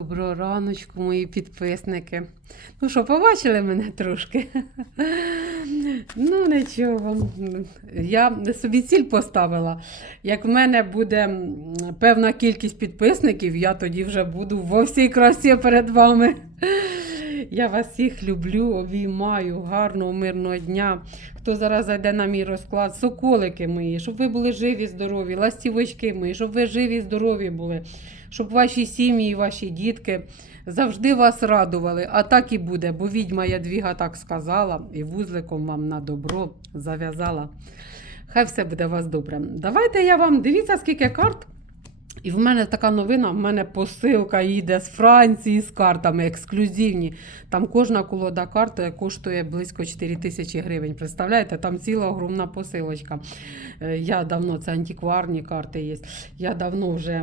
Доброго раночку, мої підписники. Ну що, побачили мене трошки? Ну, нічого. Я собі ціль поставила. Як в мене буде певна кількість підписників, я тоді вже буду во всій красі перед вами. Я вас всіх люблю, обіймаю, гарного, мирного дня. Хто зараз зайде на мій розклад, соколики мої, щоб ви були живі, здорові, ластівочки мої, щоб ви живі, здорові були, щоб ваші сім'ї ваші дітки завжди вас радували. А так і буде, бо відьма Ядвіга так сказала, і вузликом вам на добро зав'язала. Хай все буде у вас добре. Давайте я вам дивіться, скільки карт. І в мене така новина, в мене посилка їде з Франції з картами ексклюзивні. Там кожна колода карт коштує близько 4 тисячі гривень. Представляєте, там ціла огромна посилочка. Е, Я давно, це антикварні карти є. Я давно вже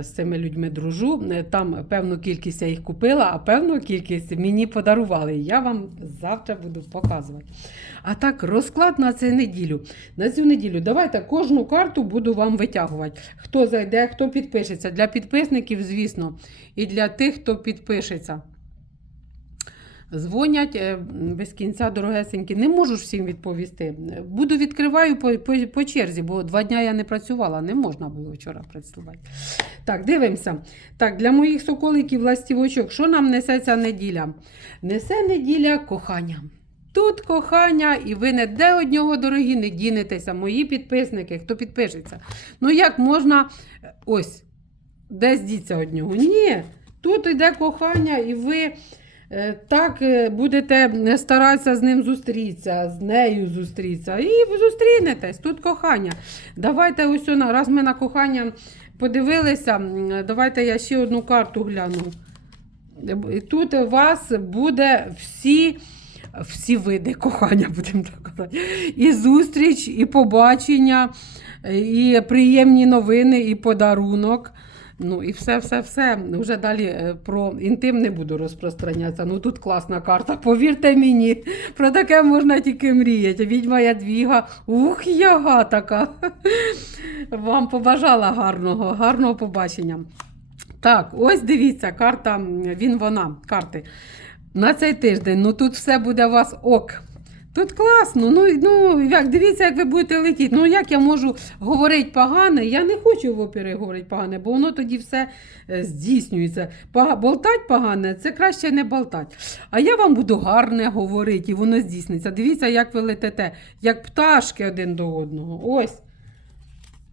з цими людьми дружу. Е, Там певну кількість я їх купила, а певну кількість мені подарували. Я вам завтра буду показувати. А так, розклад на цю неділю. На цю неділю давайте кожну карту буду вам витягувати. Хто зайде, хто підпишеться. Для підписників, звісно, і для тих, хто підпишеться. Дзвонять е, без кінця дорогесенькі. Не можу ж всім відповісти. Буду відкриваю по, по, по черзі, бо два дня я не працювала, не можна було вчора працювати. Так, дивимося. Так, для моїх соколиків ластівочок, що нам несе ця неділя? Несе неділя кохання. Тут кохання, і ви не де одного дорогі не дінетеся, мої підписники, хто підпишеться. Ну як можна е, ось, десь діться одного? Ні, тут йде кохання, і ви е, так е, будете старатися з ним зустрітися, з нею зустрітися. І зустрінетесь, тут кохання. Давайте ось, раз ми на кохання подивилися, давайте я ще одну карту гляну. Тут у вас буде всі, всі види кохання, будемо так казати. І зустріч, і побачення, і приємні новини, і подарунок. Ну і все, все, все. Вже далі е, про інтим не буду розпространятися. Ну тут класна карта. Повірте мені, про таке можна тільки мріяти. Відьма Ядвіга, ух, яга така. Вам побажала гарного, гарного побачення. Так, ось дивіться, карта, він вона, карти. На цей тиждень. Ну тут все буде у вас ок. Тут класно. Ну, ну як, дивіться, як ви будете летіти. Ну як я можу говорити погане? Я не хочу в опері говорити погане, бо воно тоді все е, здійснюється. Болтать погане, це краще не болтати. А я вам буду гарне говорити, і воно здійсниться. Дивіться, як ви летите, як пташки один до одного. Ось.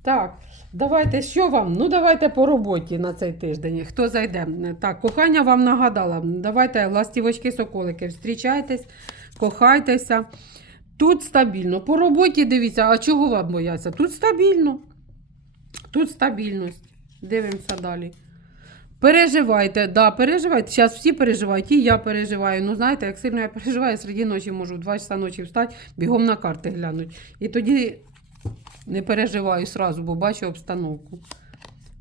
Так. Давайте, що вам? Ну, давайте по роботі на цей тиждень. Хто зайде? Так, кохання вам нагадала. Давайте, ластівочки, соколики, зустрічайтесь, кохайтеся. Тут стабільно. По роботі дивіться, а чого вам бояться? Тут стабільно. Тут стабільність. Дивимося далі. Переживайте, да, переживайте. Зараз всі переживають, і я переживаю. Ну, знаєте, як сильно я переживаю, серед ночі можу в 2 часа ночі встати, бігом на карти глянуть. І тоді не переживаю сразу, бо бачу обстановку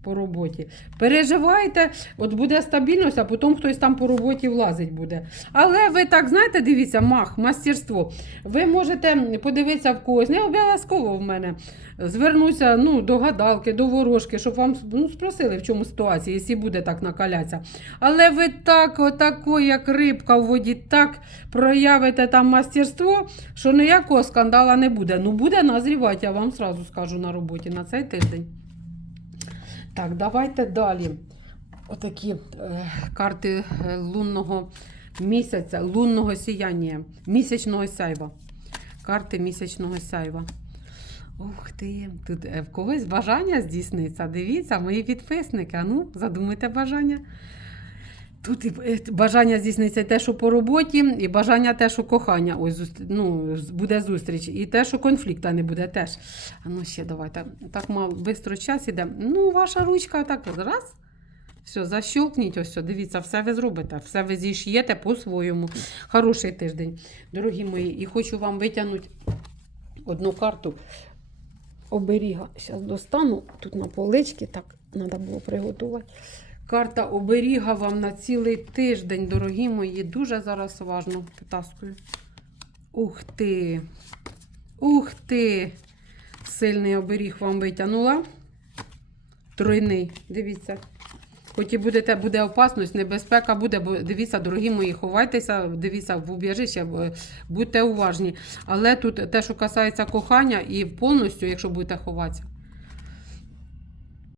по роботі. Переживайте, от буде стабільність, а потім хтось там по роботі влазить буде. Але ви так знаєте, дивіться, мах, мастерство. Ви можете подивитися в когось, не обов'язково в мене. Звернуся ну, до гадалки, до ворожки, щоб вам ну, спросили, в чому ситуація, якщо буде так накалятися. Але ви так, отако, як рибка в воді, так проявите там мастерство, що ніякого скандала не буде. Ну, буде назрівати, я вам сразу скажу на роботі на цей тиждень. Так, давайте далі. Отакі е, карти е, лунного місяця, лунного сіяння, місячного сяйва. Карти місячного сяйва. Ух ти, тут е, в когось бажання здійсниться. Дивіться, мої підписники. Ну, задумайте бажання. Тут і е, бажання здійсниться те, що по роботі, і бажання те, що кохання. Ось ну, буде зустріч, і те, що конфлікту не буде теж. А ну ще давайте. Так мало швидко час іде. Ну, ваша ручка так раз. Все, защелкніть, ось, дивіться, все ви зробите, все ви зіш'єте по-своєму. Хороший тиждень, дорогі мої. І хочу вам витягнути одну карту оберіга. Зараз достану тут на поличці, так треба було приготувати. Карта оберіга вам на цілий тиждень, дорогі мої. Дуже зараз важно потаскую. Ух ти! Ух ти! Сильний оберіг вам витягнула. Тройний. Дивіться. хоч і будете, буде опасність, небезпека буде, бо дивіться, дорогі мої, ховайтеся, дивіться в убіжище, будьте уважні. Але тут те, що касається кохання, і повністю, якщо будете ховатися,